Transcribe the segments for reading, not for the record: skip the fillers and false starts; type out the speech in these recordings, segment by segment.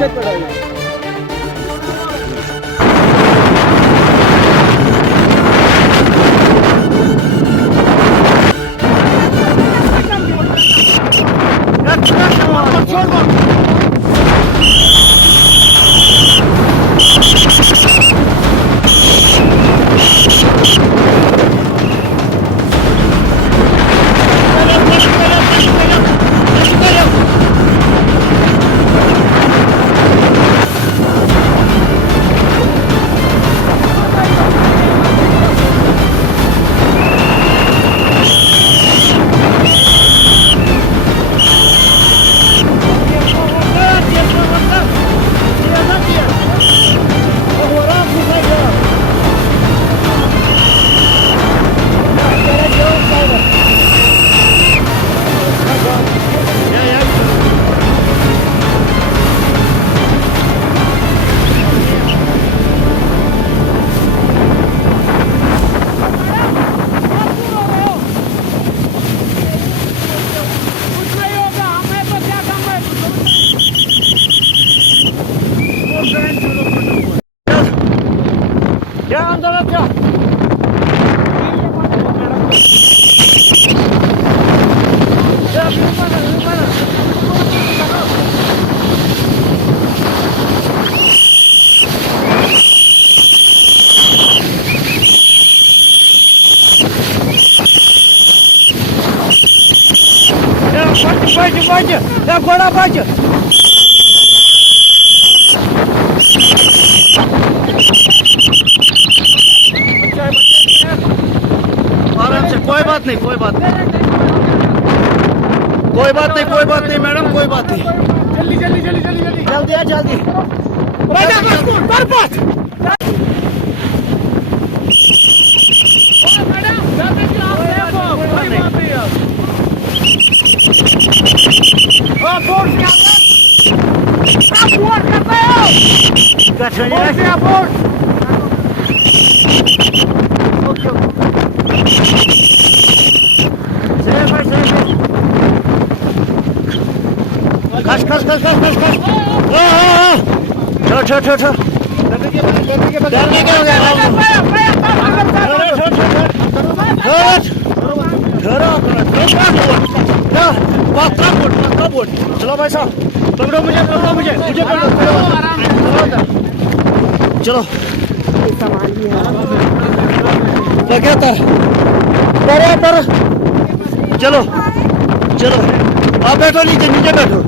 कत पड़ा Бачу, я гора бачу. आराम से, कोई बात नहीं, कोई बात नहीं, कोई बात नहीं, कोई बात नहीं मैडम, कोई बात नहीं। जल्दी जल्दी जल्दी जल्दी जल्दी जल्दी है जल्दी। खस खस खस खस खस खस छोड़ छोड़ छोड़ छोड़ चलो भाई साहब, पकड़ो मुझे, पकड़ो मुझे, मुझे पकड़ो, चलो क्या था, चलो चलो आप बैठो, नीचे नीचे बैठो।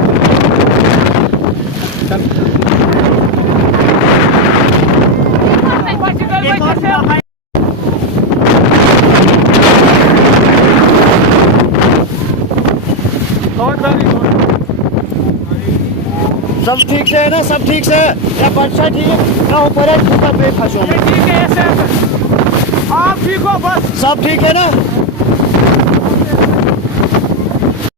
सब ठीक से है ना, सब ठीक से है या बच्चा ठीक है ना, ऊपर है जूता पे फंसो। ठीक है, आप ठीक हो बस, सब ठीक है ना।